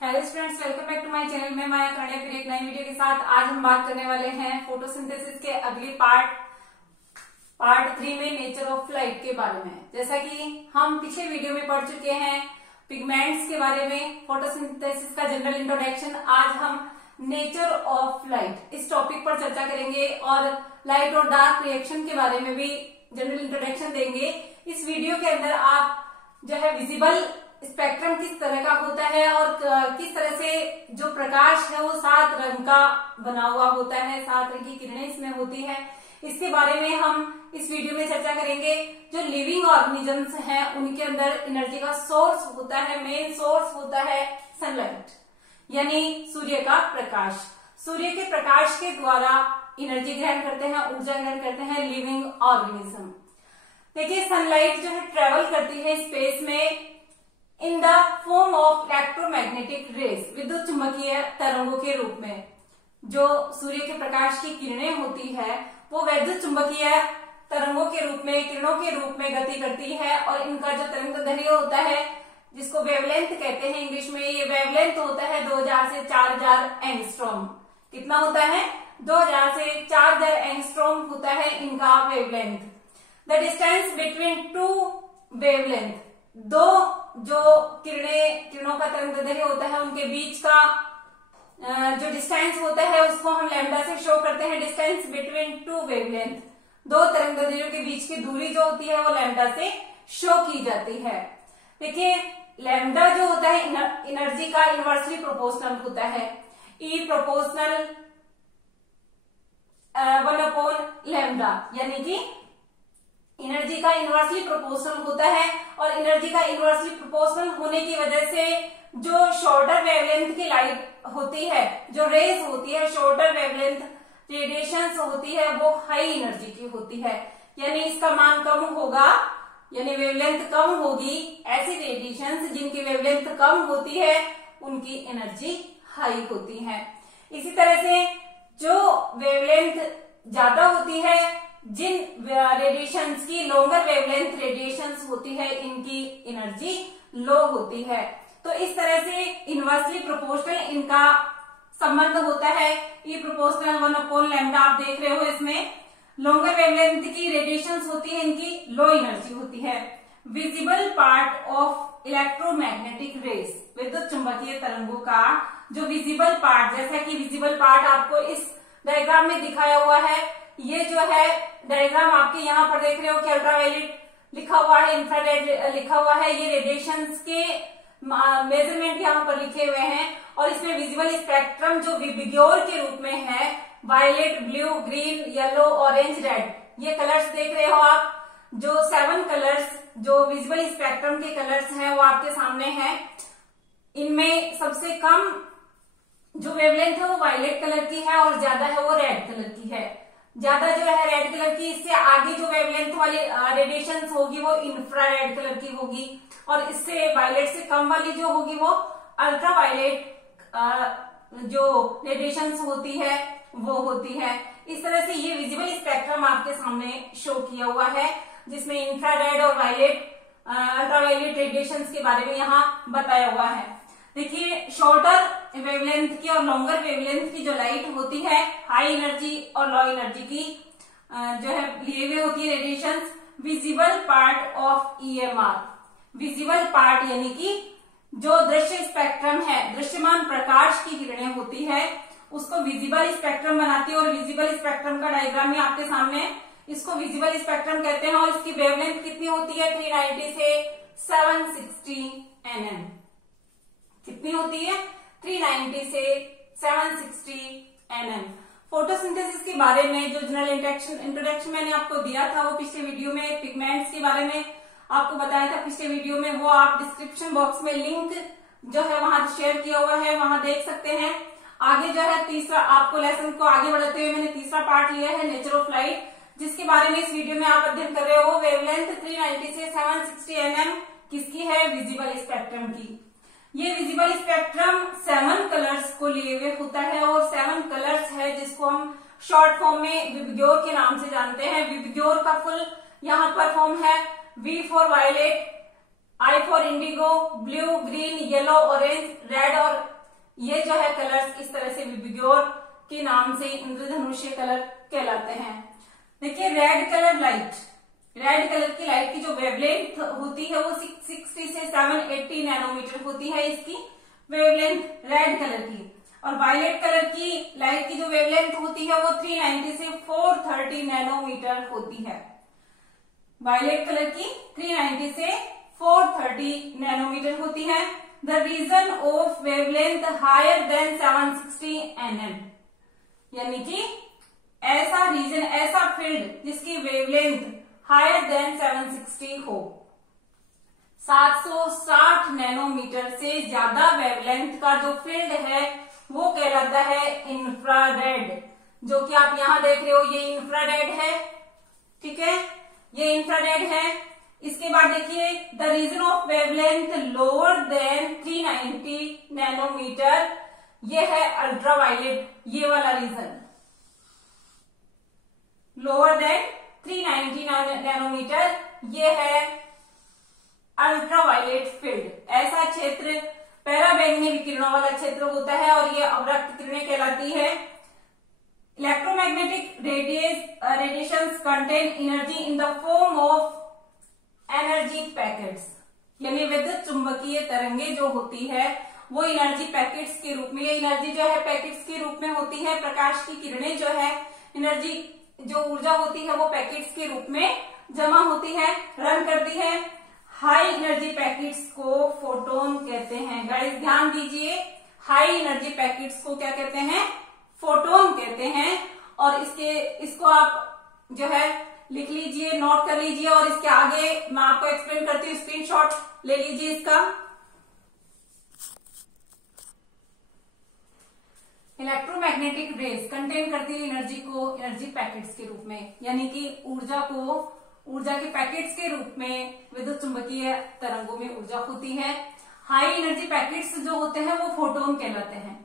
Hello students, welcome back to my channel. मैं माया करणे फिर एक नई वीडियो के साथ। आज हम बात करने वाले हैं फोटोसिंथेसिस के अगली पार्ट 3 में नेचर ऑफ लाइट के बारे में। जैसा कि हम पिछले वीडियो में पढ़ चुके हैं पिगमेंट्स के बारे में, फोटोसिंथेसिस का जनरल इंट्रोडक्शन। आज हम नेचर ऑफ लाइट इस टॉपिक पर चर्चा करेंगे और लाइट और डार्क रिएक्शन के बारे में भी जनरल इंट्रोडक्शन देंगे। इस वीडियो के अंदर आप जो है विजिबल स्पेक्ट्रम किस तरह का होता है और किस तरह से जो प्रकाश है वो 7 रंग का बना हुआ होता है, 7 रंग की किरणें इसमें होती है, इसके बारे में हम इस वीडियो में चर्चा करेंगे। जो लिविंग ऑर्गेनिजम्स हैं उनके अंदर एनर्जी का सोर्स होता है, मेन सोर्स होता है सनलाइट, यानी सूर्य का प्रकाश। सूर्य के प्रकाश के द्वारा एनर्जी ग्रहण करते हैं, ऊर्जा ग्रहण करते हैं लिविंग ऑर्गेनिज्म। देखिए, सनलाइट जो है ट्रेवल करती है स्पेस में in the form of electromagnetic rays, विद्युत चुंबकीय तरंगों के रूप में। जो सूर्य के प्रकाश की किरणें होती है वो विद्युत चुंबकीय तरंगों के रूप में, किरणों के रूप में गति करती है और इनका जो तरंगदैर्घ्य होता है जिसको वेवलेंथ कहते हैं इंग्लिश में, ये वेवलेंथ होता है 2000 से 4000 एंगस्ट्रॉम। कितना होता है? 2000 से 4000 एंगस्ट्रॉम होता है इनका wavelength. The distance between two wavelength, दो जो किरणों का तरंगदैर्घ्य होता है उनके बीच का जो डिस्टेंस होता है उसको हम लैम्डा से शो करते हैं। डिस्टेंस बिटवीन टू वेवलेंथ, दो तरंगदैर्घ्यों के बीच की दूरी जो होती है वो लैम्डा से शो की जाती है। देखिए, लैम्डा जो होता है एनर्जी का इनवर्सली प्रोपोर्शनल होता है, ई प्रोपोर्शनल 1/लैम्डा, यानी कि एनर्जी का इनवर्सली प्रोपोर्शनल होता है। और एनर्जी का इनवर्सली प्रोपोर्शनल होने की वजह से जो शॉर्टर वेवलेंथ की लाइट होती है, जो रेज होती है, शॉर्टर वेवलेंथ रेडिएशंस होती है वो हाई एनर्जी की होती है, यानी इसका मान कम होगा, यानी वेवलेंथ कम होगी। ऐसी रेडिएशंस जिनकी वेवलेंथ कम होती है उनकी एनर्जी हाई होती है। इसी तरह से जो वेवलेंथ ज्यादा होती है, जिन रेडिएशंस की लॉन्गर वेवलेंथ रेडिएशंस होती है, इनकी एनर्जी लो होती है। तो इस तरह से इनवर्सली प्रोपोर्शनल इनका संबंध होता है। ई प्रोपोर्शनल 1/लैम्डा आप देख रहे हो, इसमें लॉन्गर वेवलेंथ की रेडिएशंस होती है, इनकी लो एनर्जी होती है। Visible part of electromagnetic rays, विद्युत चुंबकीय तरंगों का जो विजिबल पार्ट, जैसा कि विजिबल पार्ट आपको इस डायग्राम में दिखाया हुआ है, ये जो है डायग्राम आपके यहाँ पर देख रहे हो कि अल्ट्रावायलेट लिखा हुआ है, इंफ्रारेड लिखा हुआ है, ये रेडिएशंस के मेजरमेंट यहाँ पर लिखे हुए हैं। और इसमें विजिबल स्पेक्ट्रम जो विबग्योर के रूप में है, violet, blue, green, yellow, orange, red, ये कलर्स देख रहे हो आप। जो 7 कलर्स जो विजिबल स्पेक्ट्रम के कलर्स हैं वो आपके सामने हैं। इनमें सबसे कम जो वेवलेंथ है वो वायलेट कलर की है और ज्यादा है वो रेड कलर की है। ज्यादा जो है रेड कलर की, इससे आगे जो वेवलेंथ वाली रेडिएशन होगी वो इंफ्रारेड कलर की होगी, और इससे वायलेट से कम वाली जो होगी वो अल्ट्रावायलेट जो रेडिएशन होती है वो होती है। इस तरह से ये विजिबल स्पेक्ट्रम आपके सामने शो किया हुआ है, जिसमें इंफ्रारेड और वायलेट अल्ट्रावायलेट रेडिएशन के बारे में यहाँ बताया हुआ है। देखिए, शॉर्टर वेवलेंथ की और लॉन्गर वेवलेंथ की जो लाइट होती है, हाई एनर्जी और लो एनर्जी की जो है लिए हुए होती है radiations. Visible part of EMR, visible part यानी कि जो दृश्य स्पेक्ट्रम है, दृश्यमान प्रकाश की किरणें होती है, उसको विजिबल स्पेक्ट्रम बनाती है। और विजिबल स्पेक्ट्रम का डायग्राम है आपके सामने, इसको विजिबल स्पेक्ट्रम कहते हैं। और इसकी वेवलेंथ कितनी होती है? 390 से 760 nm। कितनी होती है? 390 से 760 nm। फोटोसिंथेसिस के बारे में जो जनरल इंट्रोडक्शन मैंने आपको दिया था वो पिछले वीडियो में पिगमेंट्स के बारे में आपको बताया था पिछले वीडियो में, वो आप डिस्क्रिप्शन बॉक्स में लिंक जो है वहां शेयर किया हुआ है, वहां देख सकते हैं। आगे जो है तीसरा, आपको लेसन को आगे बढ़ाते हुए मैंने तीसरा पार्ट लिया है नेचर ऑफ लाइट, जिसके बारे में इस वीडियो में आप अध्ययन कर रहे हो। वेवलेंथ 390 से 760 nm किसकी है? विजिबल स्पेक्ट्रम की। ये विजिबल स्पेक्ट्रम 7 कलर्स को लिए हुए होता है और 7 कलर्स है जिसको हम शॉर्ट फॉर्म में विबग्योर के नाम से जानते हैं। विबग्योर का फुल यहाँ पर फॉर्म है V for violet, I for indigo, blue, green, yellow, orange, red और ये जो है कलर्स इस तरह से विबग्योर के नाम से इंद्रधनुष्य कलर कहलाते हैं। देखिए red colour light, red colour की लाइट की जो वेवलेंथ होती है वो 660 से 780 नैनोमीटर होती है इसकी वेवलेंथ रेड कलर की। और वायलेट कलर की लाइट की जो वेवलेंथ होती है वो 390 से 430 नैनोमीटर होती है। वायलेट कलर की 390 से 430 नैनोमीटर होती है। The region of wavelength higher than 760 nm, यानी कि ऐसा रीजन, ऐसा फील्ड जिसकी वेवलेंथ हायर देन 760 हो, 760 नैनोमीटर से ज्यादा वेवलेंथ का जो फील्ड है वो कहलाता है इंफ्रारेड। जो कि आप यहां देख रहे हो ये इंफ्रारेड है, ठीक है, ये इंफ्रारेड है। इसके बाद देखिए the region of wavelength lower than 390 nanometre, ये है अल्ट्रावायलेट, ये वाला रीजन लोअर देन 390 नैनोमीटर, ये है अल्ट्रावायलेट फील्ड। ऐसा क्षेत्र पैराबैंगनी विकिरणों वाला क्षेत्र होता है और ये अवरक्त किरणें कहलाती है। Electromagnetic radiations contain energy in the form of energy packets, यानी विद्युत चुंबकीय तरंगे जो होती है वो एनर्जी पैकेट्स के रूप में, ये एनर्जी जो है पैकेट्स के रूप में होती है। प्रकाश की किरणें जो है एनर्जी, जो ऊर्जा होती है वो पैकेट्स के रूप में जमा होती है, रन करती है। हाई एनर्जी पैकेट्स को फोटोन कहते हैं। गाइस ध्यान दीजिए, हाई एनर्जी पैकेट्स को क्या कहते हैं? फोटोन कहते हैं। और इसको आप जो है लिख लीजिए, नोट कर लीजिए और इसके आगे मैं आपको एक्सप्लेन करती हूँ, स्क्रीनशॉट ले लीजिए इसका। इलेक्ट्रोमैग्नेटिक रेज कंटेन करती है एनर्जी को एनर्जी पैकेट्स के रूप में, यानी कि ऊर्जा को ऊर्जा के पैकेट्स के रूप में विद्युत चुंबकीय तरंगों में ऊर्जा होती है। हाई एनर्जी पैकेट्स जो होते हैं वो फोटोन कहलाते हैं,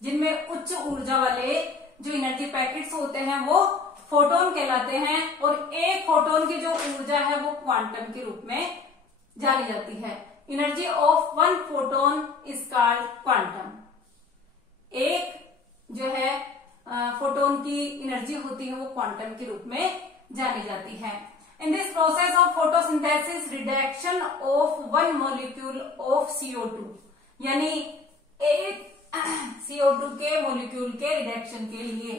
जिनमें उच्च ऊर्जा वाले जो एनर्जी पैकेट्स होते हैं वो फोटोन कहलाते हैं। और एक फोटोन की जो ऊर्जा है वो क्वांटम के रूप में जानी जाती है। Energy of one photon is called quantum. एक जो है फोटोन की एनर्जी होती है वो क्वांटम के रूप में जानी जाती है। In this process of photosynthesis reduction of one molecule of CO2, यानी एक CO2 के मॉलिक्यूल के रिडक्शन के लिए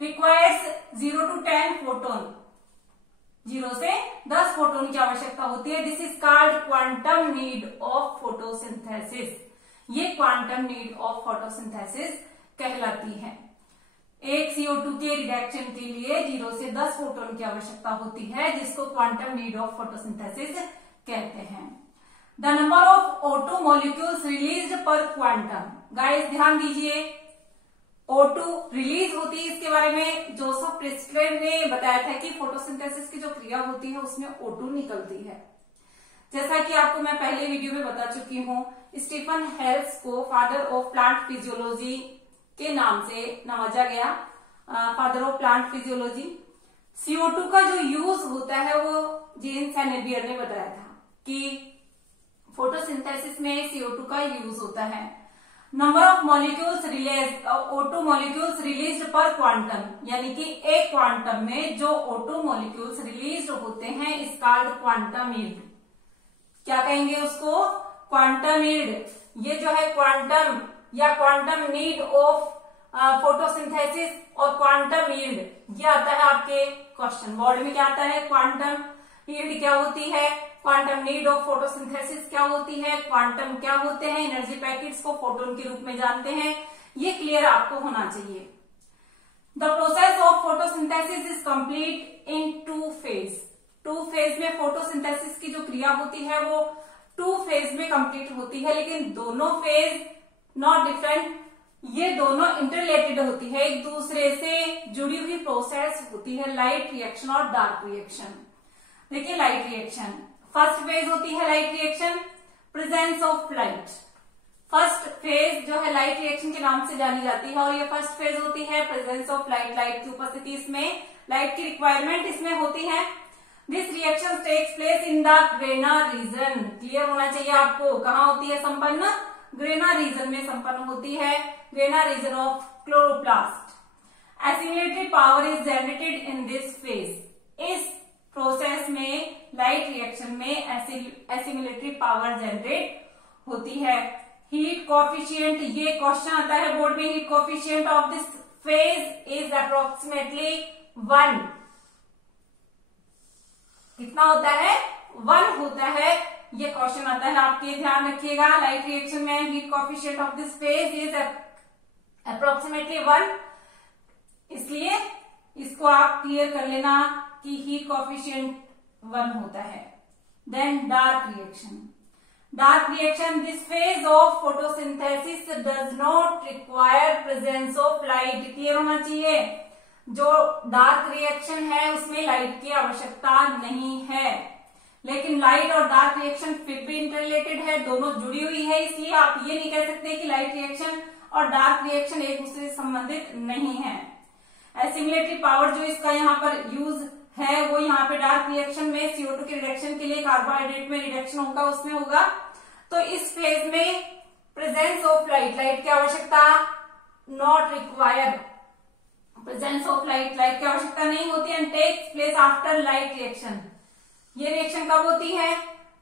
रिक्वायर्स 0 to 10 फोटोन, 0 से 10 फोटोन की आवश्यकता होती है। This is called quantum need of photosynthesis. ये क्वांटम नीड ऑफ फोटोसिंथेसिस कहलाती है। एक CO2 के रिडक्शन के लिए 0 से 10 फोटोन की आवश्यकता होती है, जिसको क्वांटम नीड ऑफ फोटोसिंथेसिस कहते हैं। The number of O2 molecules released पर क्वांटम। गाइस ध्यान दीजिए, O2 रिलीज होती है, इसके बारे में जोसेफ प्रिस्टलर ने बताया था कि फोटोसिंथेसिस की जो क्रिया होती है उसमें O2 निकलती है। जैसा कि आपको मैं पहले वीडियो में बता चुकी हूँ, स्टीफन हेल्स को फादर ऑफ प्लांट फिजियोलॉजी के नाम से नवाजा गया, father of plant physiology. CO2 का जो यूज होता है वो जेन सेनेबियर ने बताया था कि फोटोसिंथेसिस में CO2 का यूज होता है। Number of molecules release, O2 molecules release पर क्वांटम, यानी कि एक क्वांटम में जो O2 मॉलिक्यूल्स रिलीज होते हैं इस कॉल्ड क्वांटम यील्ड। क्या कहेंगे उसको? Quantum yield. ये जो है क्वांटम या क्वांटम नीड ऑफ फोटोसिंथेसिस और क्वांटम यील्ड, ये आता है आपके क्वेश्चन बोर्ड में। क्या आता है? क्वांटम यील्ड क्या होती है, क्वांटम नीड ऑफ फोटोसिंथेसिस क्या होती है, क्वांटम क्या होते हैं, एनर्जी पैकेट्स को फोटोन के रूप में जानते हैं, ये क्लियर आपको होना चाहिए। The process of photosynthesis is complete in 2 phase. 2 phase में फोटोसिंथेसिस की जो क्रिया होती है वो 2 फेज में कंप्लीट होती है, लेकिन दोनों फेज नॉट डिफरेंट, ये दोनों इंटररिलेटेड होती है, एक दूसरे से जुड़ी हुई प्रोसेस होती है, लाइट रिएक्शन और डार्क रिएक्शन। देखिए लाइट रिएक्शन, फर्स्ट फेज होती है light reaction, presence of light. First phase जो है लाइट रिएक्शन के नाम से जानी जाती है और ये फर्स्ट फेज होती है प्रेजेंस ऑफ लाइट, लाइट की उपस्थिति इसमें, लाइट की रिक्वायरमेंट इसमें होती है। This reaction takes place in the grana region. Clear होना चाहिए आपको, कहाँ होती है संपन्न? ग्रेना रीजन में संपन्न होती है, grana region of chloroplast. Assimilated power is generated in this phase. इस प्रोसेस में लाइट रिएक्शन में एसिमिलेटरी पावर जनरेट होती है। हीट कोफिशिएंट, ये क्वेश्चन आता है बोर्ड में, heat coefficient of this phase is approximately 1। कितना होता है? 1 होता है। ये क्वेश्चन आता है, आपके ध्यान रखिएगा। लाइट रिएक्शन में heat coefficient of this phase is approximately 1, इसलिए इसको आप क्लियर कर लेना कि हीट कोफिशिएंट 1 होता है। Then dark reaction. Dark reaction, this phase of photosynthesis does not require presence of light. Clear होना चाहिए। जो डार्क रिएक्शन है उसमें लाइट की आवश्यकता नहीं है, लेकिन लाइट और डार्क रिएक्शन फिर भी इंटररिलेटेड है, दोनों जुड़ी हुई है, इसलिए आप ये नहीं कह सकते कि लाइट रिएक्शन और डार्क रिएक्शन एक दूसरे से संबंधित नहीं है। एसिमिलेटरी पावर जो इसका यहाँ पर यूज है वो यहाँ पे डार्क रिएक्शन में CO2 के रिडक्शन के लिए कार्बोहाइड्रेट में रिडक्शन होगा, उसमें होगा। तो इस फेज में प्रेजेंस ऑफ लाइट, लाइट की आवश्यकता not required, presence of light, light की आवश्यकता नहीं होती। And takes place after light reaction. ये रिएक्शन कब होती है?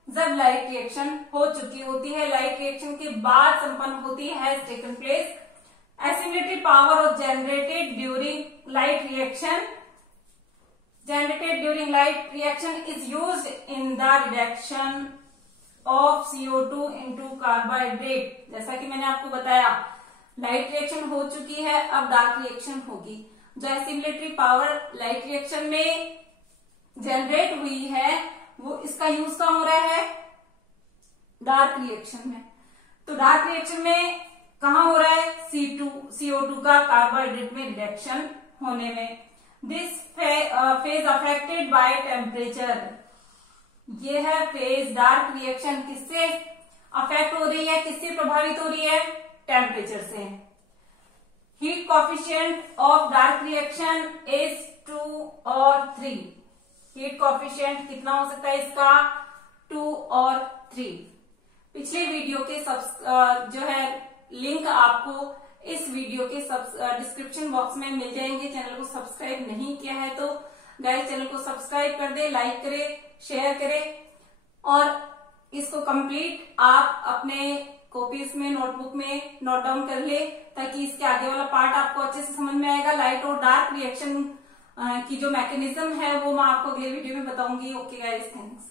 जब लाइट रिएक्शन हो चुकी होती है, लाइट रिएक्शन के बाद संपन्न होती है, taken place. Assimilatory power of generated during light reaction, generated during light reaction is used in the reduction of CO2 into carbohydrate। जैसा कि मैंने आपको बताया, लाइट रिएक्शन हो चुकी है, अब डार्क रिएक्शन होगी। जो एसिमिलेटरी पावर लाइट रिएक्शन में जनरेट हुई है वो इसका यूज कहाँ हो रहा है? डार्क रिएक्शन में। तो डार्क रिएक्शन में कहाँ हो रहा है? CO2 का कार्बोहाइड्रेट में रिडक्शन होने में। This phase affected by temperature. ये है फेज डार्क रिएक्शन, किससे अफेक्ट हो रही है, किससे प्रभावित हो रही है? टेम्परेचर से। Heat coefficient of dark reaction is 2 और 3। हीट कोफिशिएंट कितना हो सकता है इसका? 2 और 3। पिछले वीडियो के जो है लिंक आपको इस वीडियो के डिस्क्रिप्शन बॉक्स में मिल जाएंगे। चैनल को सब्सक्राइब नहीं किया है तो गाइस चैनल को सब्सक्राइब कर दे, लाइक करे, शेयर करे और इसको कंप्लीट आप अपने कॉपीज में, नोटबुक में नोट डाउन कर ले, ताकि इसके आगे वाला पार्ट आपको अच्छे से समझ में आएगा। लाइट और डार्क रिएक्शन की जो मैकेनिज्म है वो मैं आपको अगले वीडियो में बताऊंगी। Okay guys, thanks.